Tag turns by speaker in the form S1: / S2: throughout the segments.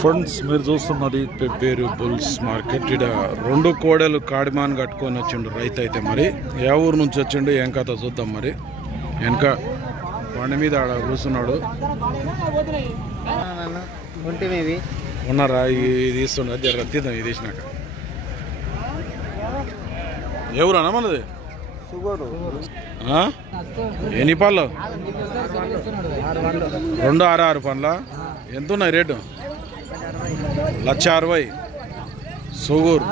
S1: Friends మీరు చూస్తున్నది Pebbair bulls market. ఇక్కడ రెండు కోడలు కాడిమాన్ కట్టుకొని వచ్చిండు రైతు అయితే మరి. ఏ ఊరు నుంచి వచ్చిండు ఏం కథ చూద్దాం మరి. వెనక బండి మీద ఆడ కూర్చున్నాడు. ఉన్నారా? ఇది తీస్తుండ. జర తీద్దాం ఇది తీసినాక. ఎవరన్నా మనది? ఎన్ని పళ్ళు? రెండు ఆరు ఆరు పండ్ల ఎంత ఉన్నాయి రేటు? లక్ష అరవై. సూగూరు.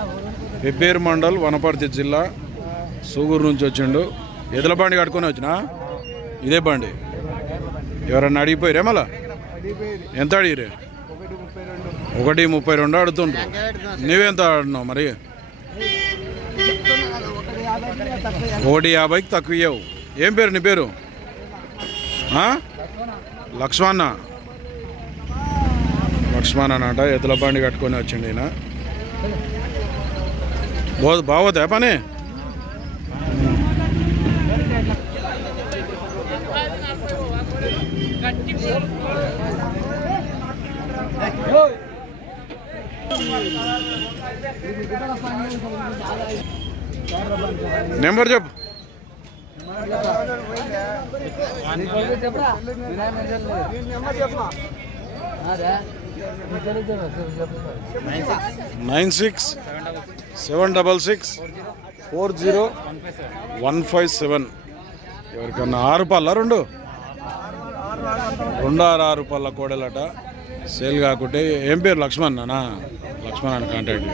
S1: పెబ్బేరు మండల్ వనపర్తి జిల్లా సూగూరు నుంచి వచ్చిండు. ఎదుల బండి కట్టుకొని వచ్చినా? ఇదే బండి. ఎవరన్నా అడిగిపోయారే మళ్ళా? ఎంత అడిగిరే ఒకటి ముప్పై రెండు అడుగుతుండ్రు. నువ్వెంత ఆడినావు మరి? ఒకటి యాభైకి తక్కువ ఇవ్వవు ఏం పేరు నీ పేరు? లక్ష్మణ లక్ష్మణ్ అన్నట ఎద్దుల బండి కట్టుకొని వచ్చిండు ఈయన. బో బాగోతా పని? నెంబర్ చెప్పు. Nine six seven double six four zero one five seven. ఎవరికన్నా ఆరు పళ్ళ రెండు? రెండు ఆరు ఆరు పళ్ళ కోడలట. సేల్ కాకుంటే ఏం పేరు? లక్ష్మణ్ నానా లక్ష్మణ్ అని కాంటాక్ట్